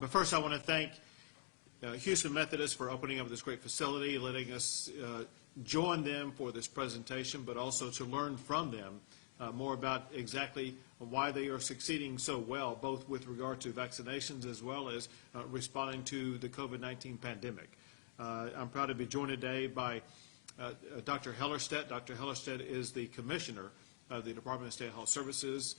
But first, I want to thank Houston Methodist for opening up this great facility, letting us join them for this presentation, but also to learn from them more about exactly why they are succeeding so well, both with regard to vaccinations as well as responding to the COVID-19 pandemic. I'm proud to be joined today by Dr. Hellerstedt. Dr. Hellerstedt is the Commissioner of the Department of State Health Services,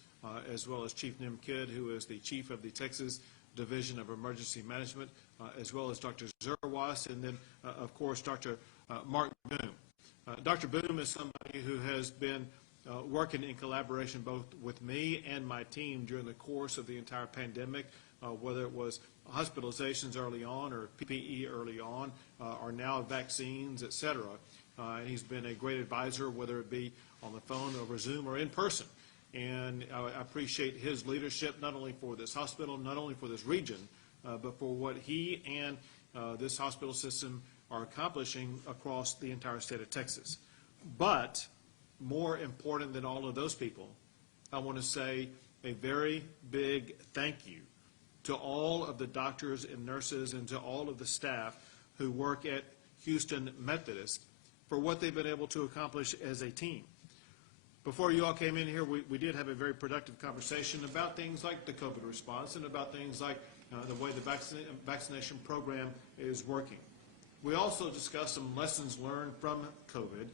as well as Chief Nim Kidd, who is the Chief of the Texas Division of Emergency Management, as well as Dr. Zerwas, and then, of course, Dr. Mark Boom. Dr. Boom is somebody who has been working in collaboration both with me and my team during the course of the entire pandemic, whether it was hospitalizations early on or PPE early on, or now vaccines, et cetera. And he's been a great advisor, whether it be on the phone, over Zoom, or in person. And I appreciate his leadership, not only for this hospital, not only for this region, but for what he and this hospital system are accomplishing across the entire state of Texas. But more important than all of those people, I want to say a very big thank you to all of the doctors and nurses and to all of the staff who work at Houston Methodist for what they've been able to accomplish as a team. Before you all came in here, we did have a very productive conversation about things like the COVID response and about things like the way the vaccination program is working. We also discussed some lessons learned from COVID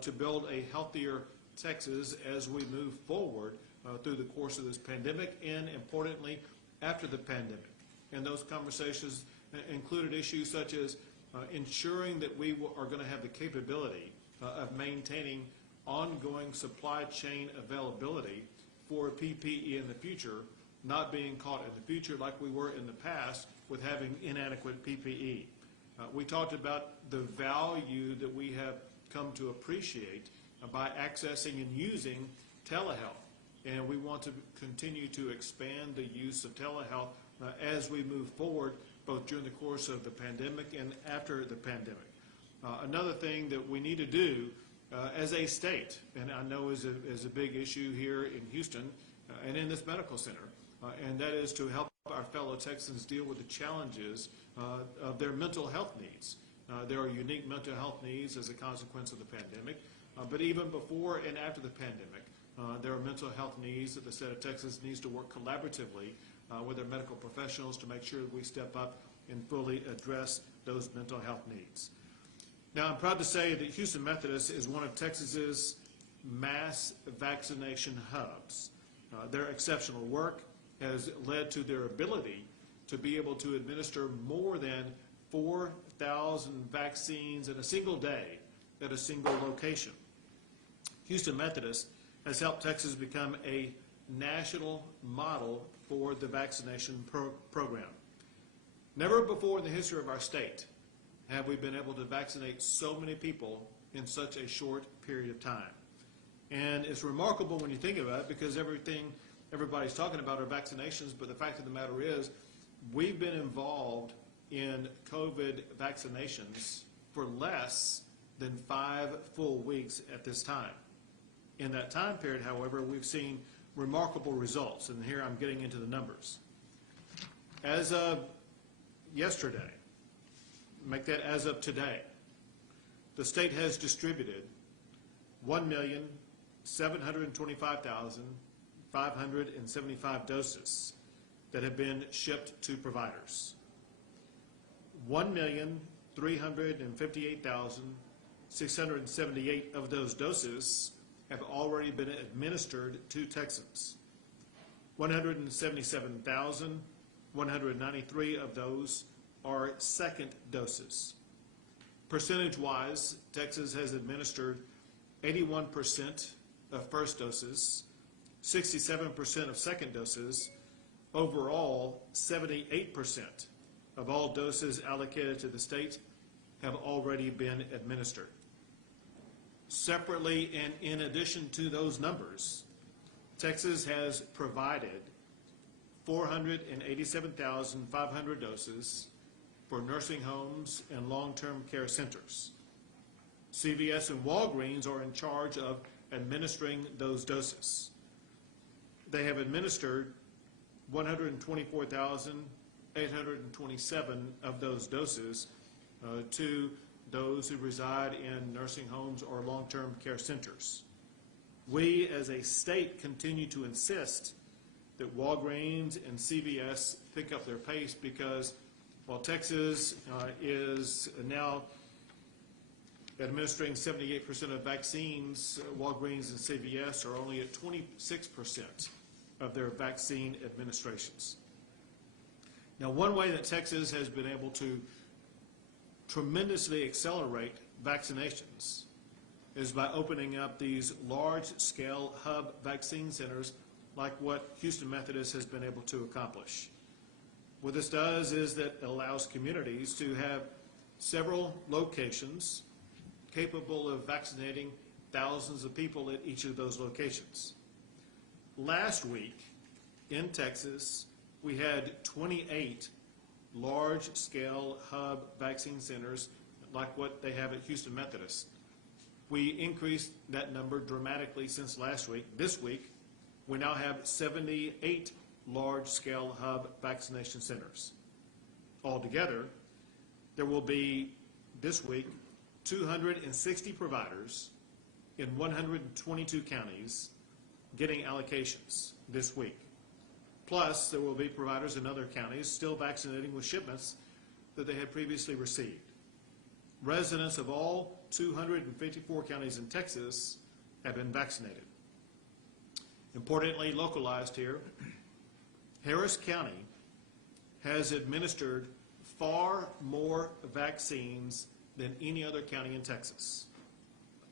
to build a healthier Texas as we move forward through the course of this pandemic and, importantly, after the pandemic. And those conversations included issues such as ensuring that we are going to have the capability of maintaining ongoing supply chain availability for PPE in the future, not being caught in the future like we were in the past with having inadequate PPE. We talked about the value that we have come to appreciate by accessing and using telehealth, and we want to continue to expand the use of telehealth as we move forward, both during the course of the pandemic and after the pandemic. Another thing that we need to do as a state, and I know is a big issue here in Houston and in this medical center, and that is to help our fellow Texans deal with the challenges of their mental health needs. There are unique mental health needs as a consequence of the pandemic, but even before and after the pandemic, there are mental health needs that the state of Texas needs to work collaboratively with their medical professionals to make sure that we step up and fully address those mental health needs. Now, I'm proud to say that Houston Methodist is one of Texas's mass vaccination hubs. Their exceptional work has led to their ability to be able to administer more than 4,000 vaccines in a single day at a single location. Houston Methodist has helped Texas become a national model for the vaccination program. Never before in the history of our state have we been able to vaccinate so many people in such a short period of time. And it's remarkable when you think about it, because everybody's talking about are vaccinations, but the fact of the matter is we've been involved in COVID vaccinations for less than 5 full weeks at this time. In that time period, however, we've seen remarkable results, and here I'm getting into the numbers. As of yesterday, make that as of today, the state has distributed 1,725,575 doses that have been shipped to providers. 1,358,678 of those doses have already been administered to Texans. 177,193 of those are second doses. Percentage-wise, Texas has administered 81% of first doses, 67% of second doses. Overall, 78% of all doses allocated to the state have already been administered. Separately, and in addition to those numbers, Texas has provided 487,500 doses for nursing homes and long-term care centers. CVS and Walgreens are in charge of administering those doses. They have administered 124,000 827 of those doses to those who reside in nursing homes or long-term care centers. We, as a state, continue to insist that Walgreens and CVS pick up their pace because while Texas is now administering 78% of vaccines, Walgreens and CVS are only at 26% of their vaccine administrations. Now, one way that Texas has been able to tremendously accelerate vaccinations is by opening up these large-scale hub vaccine centers like what Houston Methodist has been able to accomplish. What this does is that it allows communities to have several locations capable of vaccinating thousands of people at each of those locations. Last week in Texas, we had 28 large-scale hub vaccine centers like what they have at Houston Methodist. We increased that number dramatically since last week. This week, we now have 78 large-scale hub vaccination centers. Altogether, there will be, this week, 260 providers in 122 counties getting allocations this week. Plus, there will be providers in other counties still vaccinating with shipments that they had previously received. Residents of all 254 counties in Texas have been vaccinated. Importantly, localized here, Harris County has administered far more vaccines than any other county in Texas.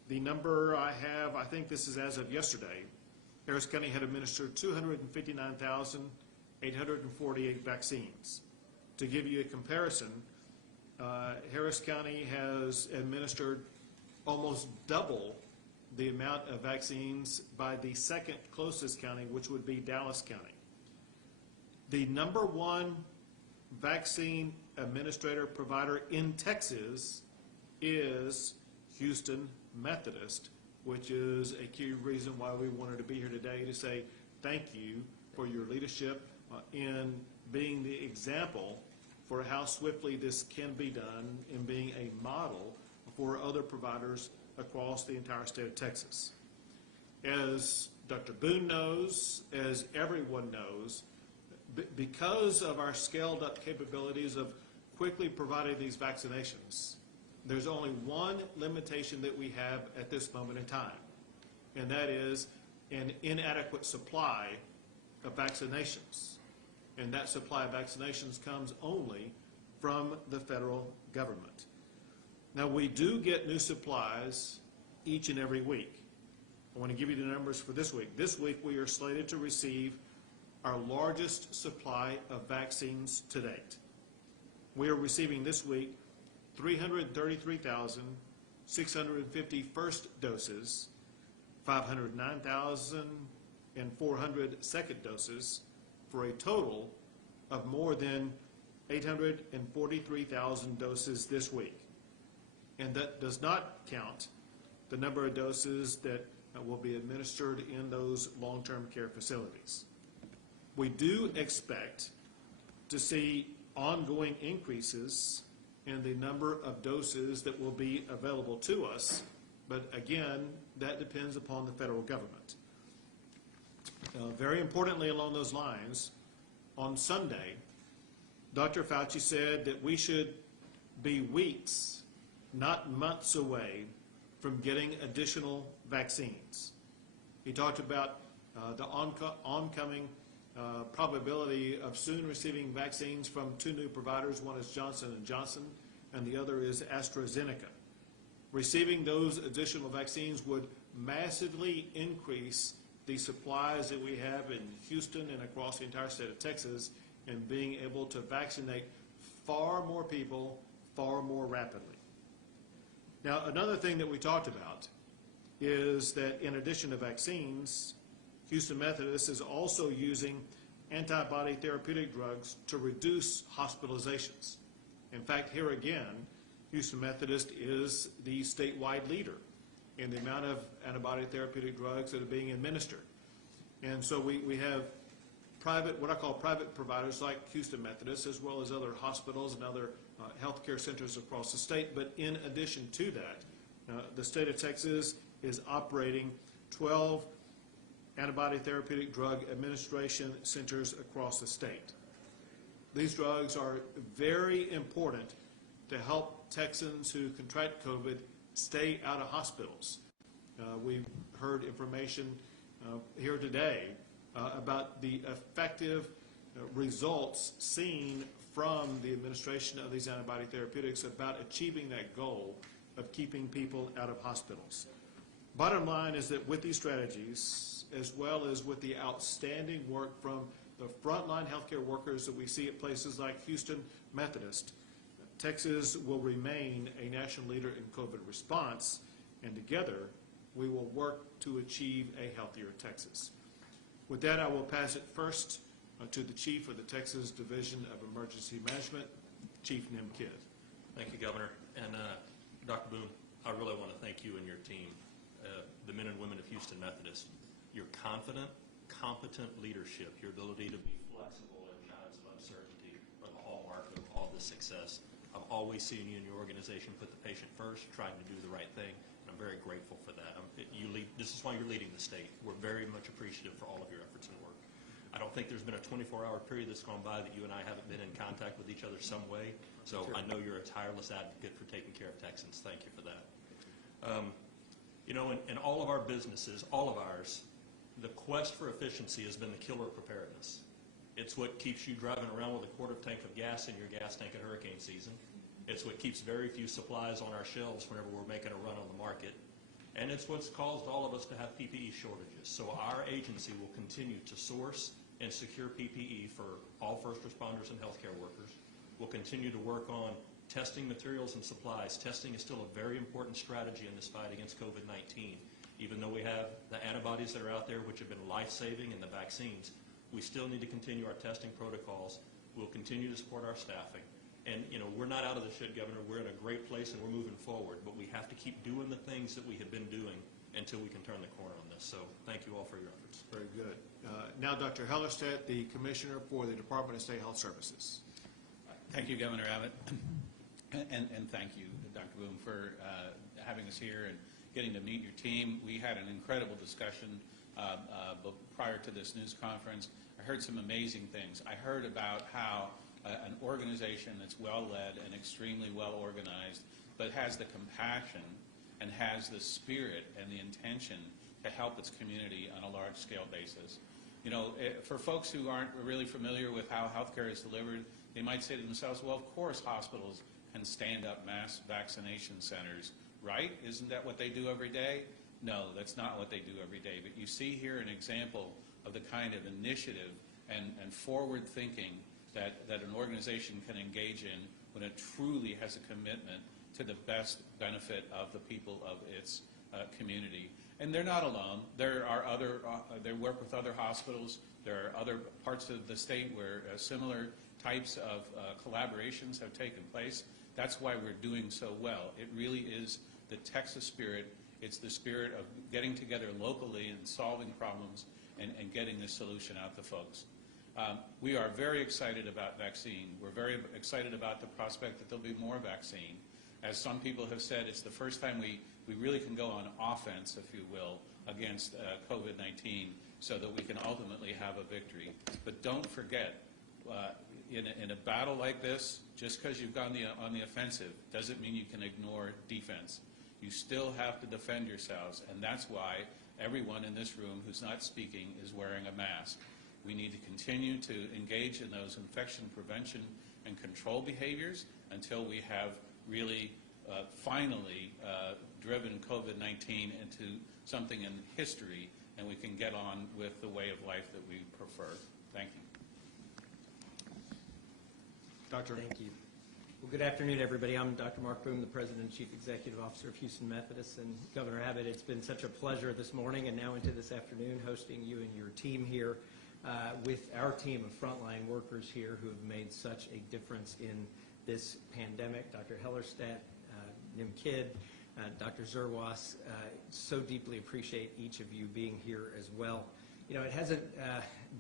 The number I have, I think this is as of yesterday, Harris County had administered 259,848 vaccines. To give you a comparison, Harris County has administered almost double the amount of vaccines by the second closest county, which would be Dallas County. The number one vaccine administrator provider in Texas is Houston Methodist, which is a key reason why we wanted to be here today to say thank you for your leadership in being the example for how swiftly this can be done and being a model for other providers across the entire state of Texas. As Dr. Boone knows, as everyone knows, because of our scaled up capabilities of quickly providing these vaccinations, there's only one limitation that we have at this moment in time, and that is an inadequate supply of vaccinations. And that supply of vaccinations comes only from the federal government. Now, we do get new supplies each and every week. I want to give you the numbers for this week. This week, we are slated to receive our largest supply of vaccines to date. We are receiving this week 333,650 first doses, 509,400 second doses, for a total of more than 843,000 doses this week. And that does not count the number of doses that will be administered in those long-term care facilities. We do expect to see ongoing increases in the number of doses that will be available to us, but again, that depends upon the federal government. Very importantly along those lines, on Sunday, Dr. Fauci said that we should be weeks, not months away from getting additional vaccines. He talked about the oncoming probability of soon receiving vaccines from two new providers. One is Johnson & Johnson, and the other is AstraZeneca. Receiving those additional vaccines would massively increase the supplies that we have in Houston and across the entire state of Texas, and being able to vaccinate far more people far more rapidly. Now, another thing that we talked about is that in addition to vaccines, Houston Methodist is also using antibody therapeutic drugs to reduce hospitalizations. In fact, here again, Houston Methodist is the statewide leader in the amount of antibody therapeutic drugs that are being administered. And so we have private, what I call private providers like Houston Methodist, as well as other hospitals and other healthcare centers across the state. But in addition to that, the state of Texas is operating 12 antibody therapeutic drug administration centers across the state. These drugs are very important to help Texans who contract COVID stay out of hospitals. We've heard information here today about the effective results seen from the administration of these antibody therapeutics about achieving that goal of keeping people out of hospitals. Bottom line is that with these strategies, as well as with the outstanding work from the frontline healthcare workers that we see at places like Houston Methodist, Texas will remain a national leader in COVID response, and together we will work to achieve a healthier Texas. With that, I will pass it first to the Chief of the Texas Division of Emergency Management, Chief Nim Kidd. Thank you, Governor. And Dr. Boone, I really want to thank you and your team, the men and women of Houston Methodist. Your confident, competent leadership, your ability to be flexible in times of uncertainty are the hallmark of all this success. I've always seen you and your organization put the patient first, trying to do the right thing, and I'm very grateful for that. This is why you're leading the state. We're very much appreciative for all of your efforts and work. I don't think there's been a 24-hour period that's gone by that you and I haven't been in contact with each other some way, so sure. I know you're a tireless advocate for taking care of Texans. Thank you for that. You know, in all of our businesses, all of ours, the quest for efficiency has been the killer of preparedness. It's what keeps you driving around with a quarter tank of gas in your gas tank at hurricane season. It's what keeps very few supplies on our shelves whenever we're making a run on the market. And it's what's caused all of us to have PPE shortages. So our agency will continue to source and secure PPE for all first responders and healthcare workers. We'll continue to work on testing materials and supplies. Testing is still a very important strategy in this fight against COVID-19. Even though we have the antibodies that are out there, which have been life-saving, and the vaccines, we still need to continue our testing protocols. We'll continue to support our staffing. And, you know, we're not out of the shit, Governor. We're in a great place and we're moving forward. But we have to keep doing the things that we have been doing until we can turn the corner on this. So thank you all for your efforts. Very good. Now, Dr. Hellerstedt, the Commissioner for the Department of State Health Services. Thank you, Governor Abbott. And thank you, Dr. Boone, for having us here and getting to meet your team. We had an incredible discussion prior to this news conference. I heard some amazing things. I heard about how an organization that's well-led and extremely well-organized, but has the compassion and has the spirit and the intention to help its community on a large-scale basis. You know, for folks who aren't really familiar with how healthcare is delivered, they might say to themselves, well, of course hospitals can stand up mass vaccination centers, right? Isn't that what they do every day? No, that's not what they do every day. But you see here an example of the kind of initiative and forward thinking that an organization can engage in when it truly has a commitment to the best benefit of the people of its community. And they're not alone. There are other, they work with other hospitals. There are other parts of the state where similar types of collaborations have taken place. That's why we're doing so well. It really is the Texas spirit. It's the spirit of getting together locally and solving problems and getting this solution out to folks. We are very excited about vaccine. We're very excited about the prospect that there'll be more vaccine. As some people have said, it's the first time we really can go on offense, if you will, against COVID-19 so that we can ultimately have a victory. But don't forget, in a battle like this, just because you've gone on the offensive doesn't mean you can ignore defense. You still have to defend yourselves, and that's why everyone in this room who's not speaking is wearing a mask. We need to continue to engage in those infection prevention and control behaviors until we have really finally driven COVID-19 into something in history and we can get on with the way of life that we prefer. Thank you. Doctor. Thank you. Well, good afternoon, everybody. I'm Dr. Mark Boone, the President and Chief Executive Officer of Houston Methodist. And Governor Abbott, it's been such a pleasure this morning and now into this afternoon hosting you and your team here with our team of frontline workers here who have made such a difference in this pandemic. Dr. Hellerstedt, Nim Kidd, Dr. Zerwas, so deeply appreciate each of you being here as well. You know, it hasn't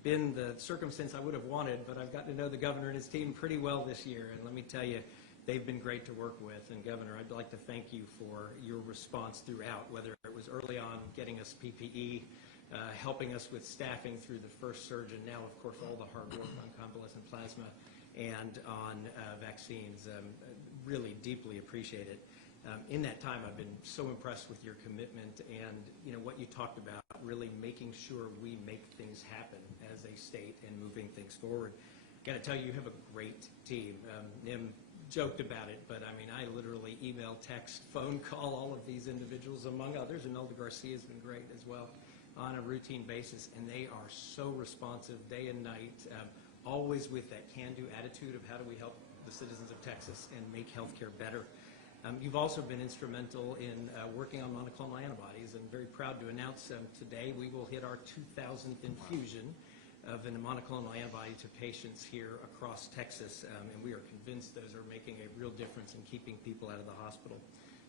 been the circumstance I would have wanted, but I've gotten to know the governor and his team pretty well this year, and let me tell you, they've been great to work with. And Governor, I'd like to thank you for your response throughout, whether it was early on getting us PPE, helping us with staffing through the first surge, and now, of course, all the hard work on convalescent plasma and on vaccines. Really deeply appreciate it. In that time, I've been so impressed with your commitment and, you know, what you talked about, really making sure we make things happen as a state and moving things forward. Got to tell you, you have a great team. Nim joked about it, but I mean, I literally email, text, phone call all of these individuals, among others, and Melda Garcia has been great as well, on a routine basis, and they are so responsive day and night, always with that can-do attitude of how do we help the citizens of Texas and make healthcare better. You've also been instrumental in working on monoclonal antibodies, and very proud to announce today we will hit our 2,000th infusion of a monoclonal antibody to patients here across Texas, and we are convinced those are making a real difference in keeping people out of the hospital.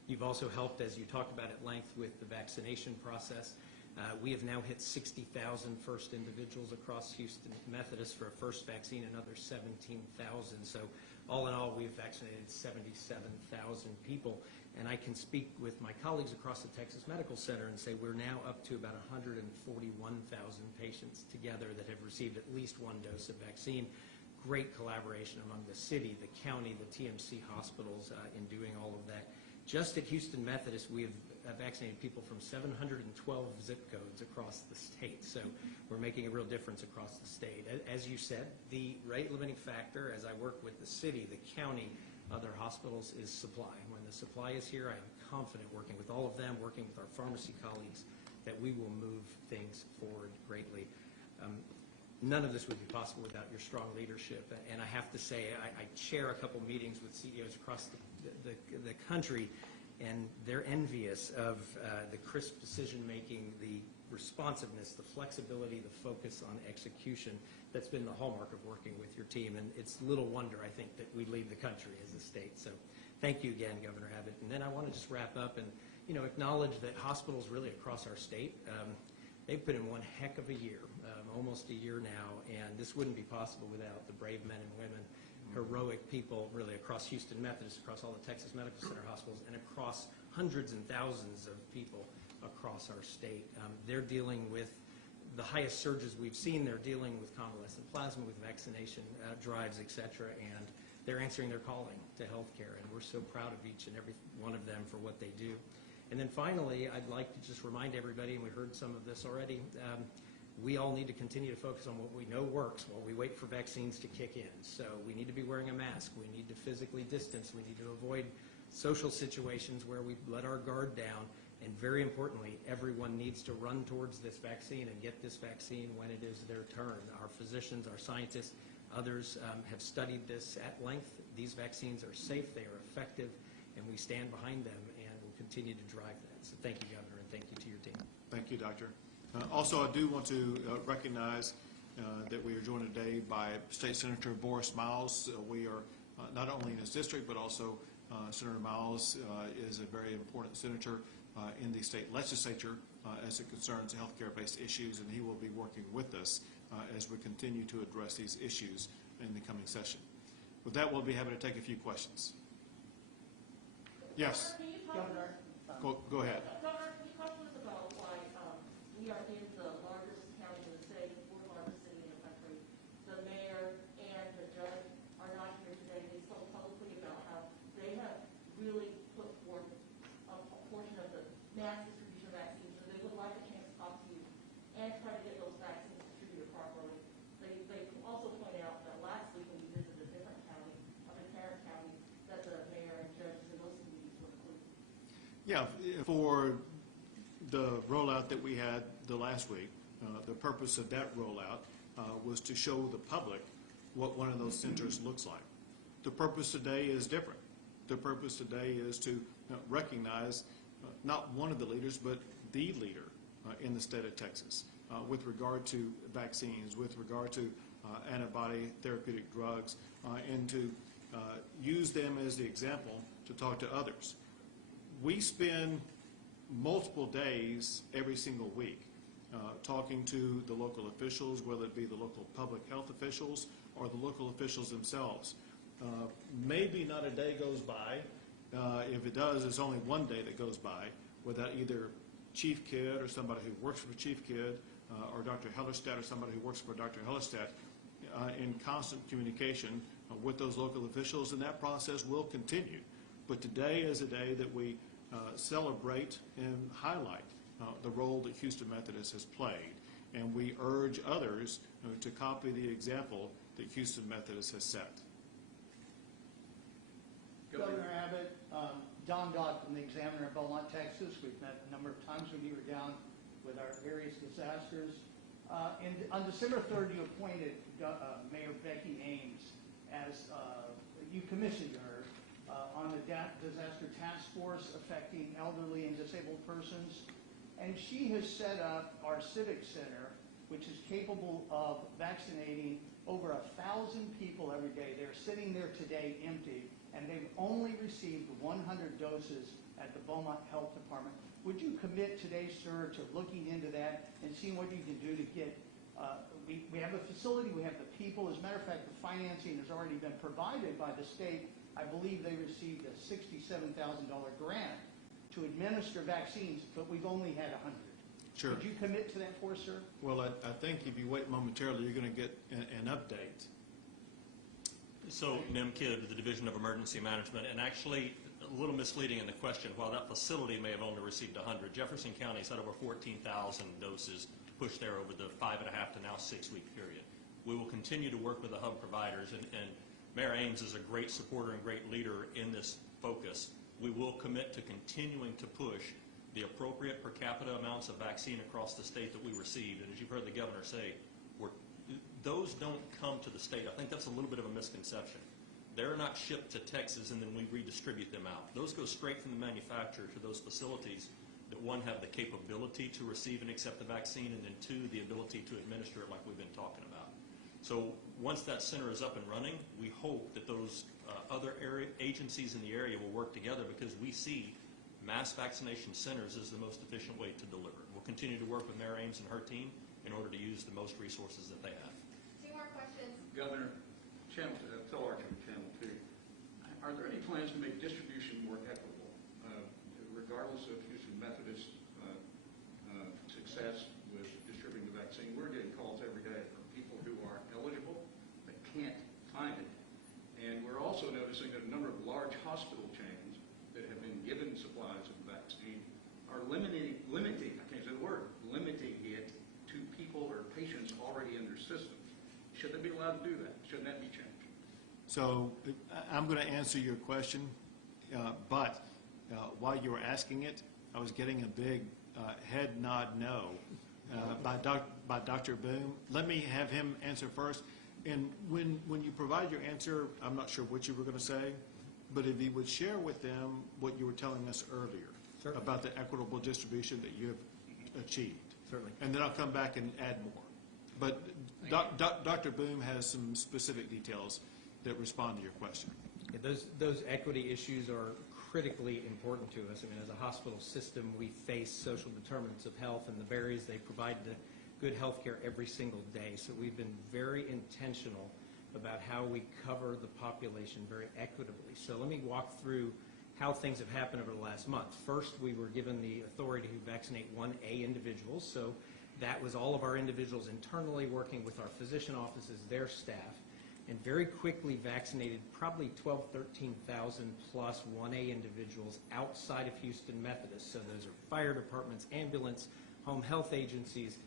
You've also helped, as you talked about at length, with the vaccination process. We have now hit 60,000 first individuals across Houston Methodist for a first vaccine, another 17,000. So all in all, we've vaccinated 77,000 people. And I can speak with my colleagues across the Texas Medical Center and say we're now up to about 141,000 patients together that have received at least one dose of vaccine. Great collaboration among the city, the county, the TMC hospitals in doing all of that. Just at Houston Methodist, we have vaccinated people from 712 zip codes across the state. So we're making a real difference across the state. As you said, the rate-limiting factor, as I work with the city, the county, other hospitals, is supply. When the supply is here, I am confident, working with all of them, working with our pharmacy colleagues, that we will move things forward greatly. None of this would be possible without your strong leadership. And I have to say, I chair a couple meetings with CEOs across the country, and they're envious of the crisp decision-making, the responsiveness, the flexibility, the focus on execution that's been the hallmark of working with your team. And it's little wonder, I think, that we lead the country as a state. So thank you again, Governor Abbott. And then I want to just wrap up and, you know, acknowledge that hospitals really across our state, they've put in one heck of a year, almost a year now, and this wouldn't be possible without the brave men and women, heroic people really across Houston Methodist, across all the Texas Medical Center hospitals, and across hundreds and thousands of people across our state. They're dealing with the highest surges we've seen. They're dealing with convalescent plasma, with vaccination drives, et cetera, and they're answering their calling to healthcare, and we're so proud of each and every one of them for what they do. And then finally, I'd like to just remind everybody, and we heard some of this already, we all need to continue to focus on what we know works while we wait for vaccines to kick in. So we need to be wearing a mask. We need to physically distance. We need to avoid social situations where we let our guard down. And very importantly, everyone needs to run towards this vaccine and get this vaccine when it is their turn. Our physicians, our scientists, others have studied this at length. These vaccines are safe, they are effective, and we stand behind them and will continue to drive that. So thank you, Governor, and thank you to your team. Thank you, Doctor. Also, I do want to recognize that we are joined today by State Senator Boris Miles. We are not only in his district, but also Senator Miles is a very important senator in the state legislature as it concerns healthcare-based issues, and he will be working with us as we continue to address these issues in the coming session. With that, we'll be happy to take a few questions. Yes. Governor, Go ahead. Governor, can you talk to us about why we are in the largest county in the state, fourth largest city in the country? The mayor and the judge are not here today. They spoke publicly about how they have really put forth a portion of the mass distribution of vaccines, so they would like a chance to talk to you and try to get those vaccines distributed properly. They also point out that last week when we visited a different county, a parent county, that the mayor and judges in those communities were included. Yeah, for the rollout that we had the last week, the purpose of that rollout was to show the public what one of those centers looks like. The purpose today is different. The purpose today is to recognize not one of the leaders, but the leader in the state of Texas with regard to vaccines, with regard to antibody therapeutic drugs, and to use them as the example to talk to others. We spend multiple days every single week talking to the local officials, whether it be the local public health officials or the local officials themselves. Maybe not a day goes by. If it does, it's only one day that goes by without either Chief Kidd or somebody who works for Chief Kidd or Dr. Hellerstedt or somebody who works for Dr. Hellerstedt in constant communication with those local officials, and that process will continue. But today is a day that we celebrate and highlight the role that Houston Methodist has played, and we urge others to copy the example that Houston Methodist has set. Governor Abbott, Don Dodd from the Examiner of Beaumont, Texas. We've met a number of times when you were down with our various disasters. And on December 3rd, you appointed Mayor Becky Ames as, you commissioned her on the disaster task force affecting elderly and disabled persons. And she has set up our Civic Center, which is capable of vaccinating over 1,000 people every day. They're sitting there today empty, and they've only received 100 doses at the Beaumont Health Department. Would you commit today, sir, to looking into that and seeing what you can do to get, we have a facility, we have the people. As a matter of fact, the financing has already been provided by the state. I believe they received a $67,000 grant to administer vaccines, but we've only had 100. Sure. Would you commit to that for us, sir? Well, I think if you wait momentarily, you're going to get an update. So, NIM Kidd with the Division of Emergency Management, and actually a little misleading in the question. While that facility may have only received 100, Jefferson County's had over 14,000 doses pushed there over the 5.5 to now 6-week period. We will continue to work with the hub providers, and Mayor Ames is a great supporter and great leader in this focus. We will commit to continuing to push the appropriate per capita amounts of vaccine across the state that we received. And as you've heard the governor say, those don't come to the state. I think that's a little bit of a misconception. They're not shipped to Texas and then we redistribute them out. Those go straight from the manufacturer to those facilities that, one, have the capability to receive and accept the vaccine, and then two, the ability to administer it like we've been talking about. So once that center is up and running, we hope that those other agencies in the area will work together, because we see mass vaccination centers as the most efficient way to deliver. We'll continue to work with Mayor Ames and her team in order to use the most resources that they have. 2 more questions. Governor, telearch of Channel 2, are there any plans to make distribution more equitable? Regardless of Houston Methodist success with distributing the vaccine, we're getting calls every day from people who are eligible but can't find it. And we're also noticing that a number of large hospital chains that have been given supplies of the vaccine are limiting, I can't say the word, limiting it to people or patients already in their system. Should they be allowed to do that? Shouldn't that be changed? So I'm going to answer your question, but while you were asking it, I was getting a big head nod no by Dr. Boom. Let me have him answer first. And when you provide your answer, I'm not sure what you were going to say, but if you would share with them what you were telling us earlier. Certainly. About the equitable distribution that you have achieved. Certainly. And then I'll come back and add more. But Dr. Boom has some specific details that respond to your question. Yeah, those equity issues are critically important to us. I mean, as a hospital system, we face social determinants of health and the barriers they provide to good health care every single day. So we've been very intentional about how we cover the population very equitably. So let me walk through how things have happened over the last month. First, we were given the authority to vaccinate 1A individuals. So that was all of our individuals internally working with our physician offices, their staff, and very quickly vaccinated probably 13,000 plus 1A individuals outside of Houston Methodist. So those are fire departments, ambulance, home health agencies,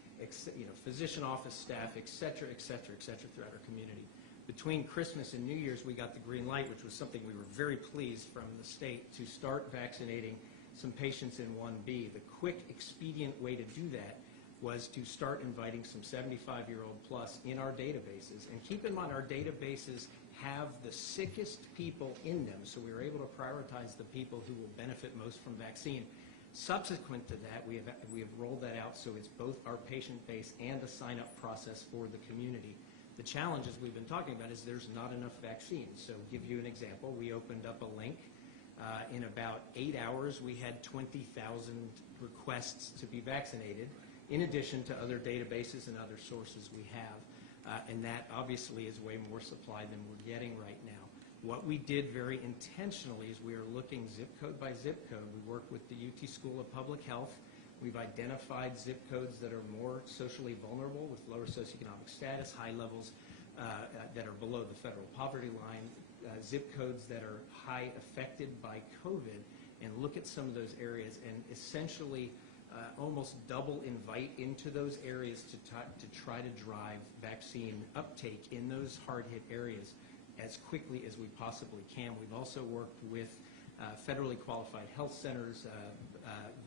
physician office staff, et cetera, throughout our community. Between Christmas and New Year's, we got the green light, which was something we were very pleased from the state, to start vaccinating some patients in 1B. The quick, expedient way to do that was to start inviting some 75-year-old plus in our databases. And keep in mind, our databases have the sickest people in them, so we were able to prioritize the people who will benefit most from vaccine. Subsequent to that, we have rolled that out so it's both our patient base and a sign-up process for the community. The challenges we've been talking about is there's not enough vaccines. So give you an example. We opened up a link. In about 8 hours, we had 20,000 requests to be vaccinated. in addition to other databases and other sources we have. And that obviously is way more supply than we're getting right now. What we did very intentionally is we are looking zip code by zip code. We work with the UT School of Public Health. We've identified zip codes that are more socially vulnerable with lower socioeconomic status, high levels that are below the federal poverty line, zip codes that are high affected by COVID, and look at some of those areas and essentially almost double invite into those areas to try to drive vaccine uptake in those hard-hit areas as quickly as we possibly can. We've also worked with federally qualified health centers,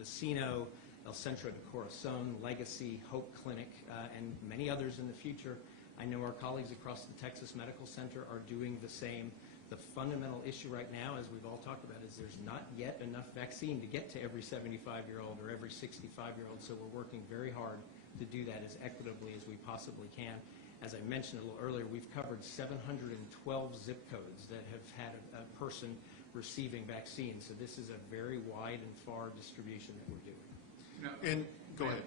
Vecino, El Centro de Corazon, Legacy, Hope Clinic, and many others in the future. I know our colleagues across the Texas Medical Center are doing the same. The fundamental issue right now, as we've all talked about, is there's not yet enough vaccine to get to every 75-year-old or every 65-year-old, so we're working very hard to do that as equitably as we possibly can. As I mentioned a little earlier, we've covered 712 zip codes that have had a person receiving vaccines, so this is a very wide and far distribution that we're doing. And go ahead.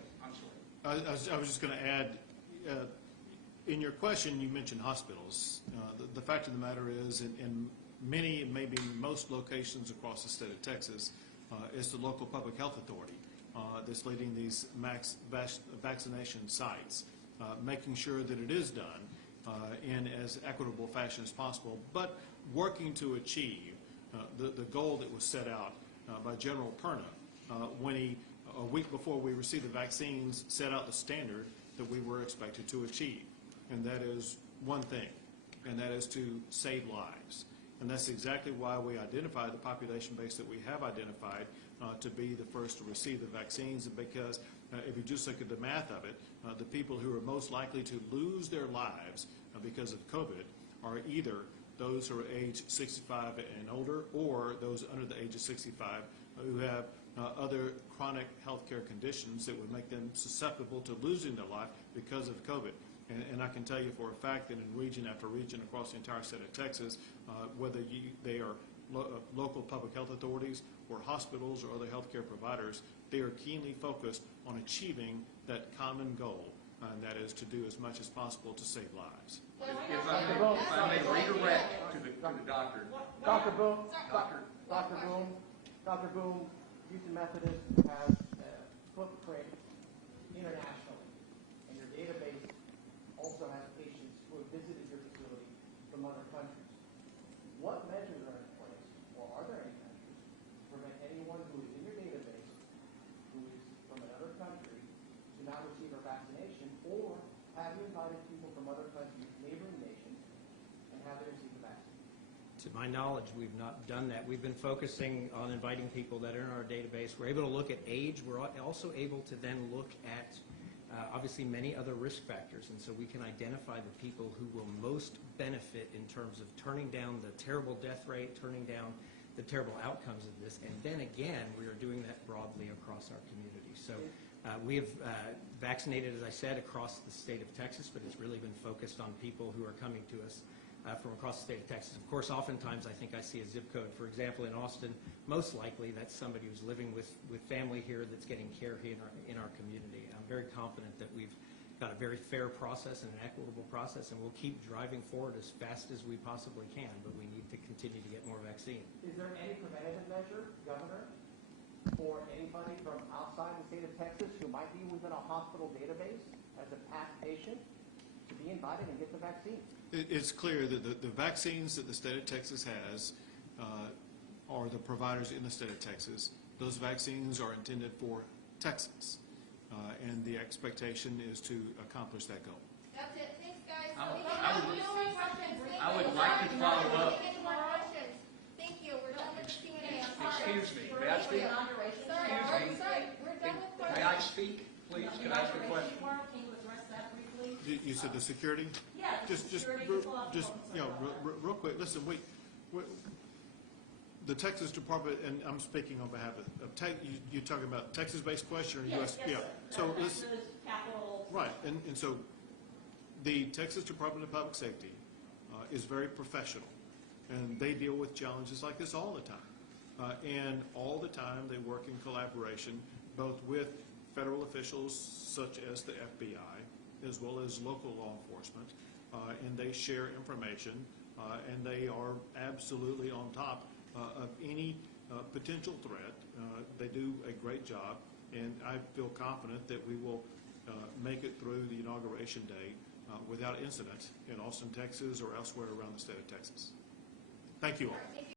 I'm sorry. I was just going to add, in your question, you mentioned hospitals. The fact of the matter is, in many, maybe most locations across the state of Texas, it's the local public health authority that's leading these mass vaccination sites, making sure that it is done in as equitable fashion as possible, but working to achieve the goal that was set out by General Perna when he, a week before we received the vaccines, set out the standard that we were expected to achieve. And that is one thing, and that is to save lives. And that's exactly why we identified the population base that we have identified to be the first to receive the vaccines, because if you just look at the math of it, the people who are most likely to lose their lives because of COVID are either those who are age 65 and older, or those under the age of 65 who have other chronic health care conditions that would make them susceptible to losing their life because of COVID. And I can tell you for a fact that in region after region across the entire state of Texas, whether they are local public health authorities or hospitals or other healthcare providers, they are keenly focused on achieving that common goal, and that is to do as much as possible to save lives. If I may redirect to the doctor. Dr. Boone, Doctor. Dr. Boone, Houston Methodist has a footprint internationally, and your database also has patients who have visited your facility from other countries. What measures are in place, or are there any measures, to prevent anyone who is in your database who is from another country to not receive a vaccination, or have you invited people from other countries, neighboring nations, and have they received the vaccine? To my knowledge, we've not done that. We've been focusing on inviting people that are in our database. We're able to look at age. We're also able to then look at obviously many other risk factors, and so we can identify the people who will most benefit in terms of turning down the terrible death rate, turning down the terrible outcomes of this, and then again, we are doing that broadly across our community. So we have vaccinated, as I said, across the state of Texas, but it's really been focused on people who are coming to us from across the state of Texas. Of course, oftentimes I think I see a zip code, for example, in Austin. Most likely that's somebody who's living with family here that's getting care here in our community. I'm very confident that we've got a very fair process and an equitable process, and we'll keep driving forward as fast as we possibly can, but we need to continue to get more vaccine. Is there any preventative measure, Governor, for anybody from outside the state of Texas who might be within a hospital database as a past patient to be invited and get the vaccine? It's clear that the vaccines that the state of Texas has are the providers in the state of Texas. Those vaccines are intended for Texans, and the expectation is to accomplish that goal. That's it. Thanks, guys. I would like to follow up. Thank you. We're done with the Q&A. Excuse me, may I speak? Sorry. We're done with questions. May I speak, please? Can I ask a question? Can you address that briefly? You said the security? Yeah, Just security, real quick, listen, the Texas Department, and I'm speaking on behalf of you're talking about Texas-based question or U.S.? Yes, sir. So Texas, capital. right, and so the Texas Department of Public Safety is very professional, and they deal with challenges like this all the time. And all the time they work in collaboration both with federal officials such as the FBI, as well as local law enforcement, and they share information, and they are absolutely on top of any potential threat. They do a great job, and I feel confident that we will make it through the inauguration day without incident in Austin, Texas, or elsewhere around the state of Texas. Thank you all.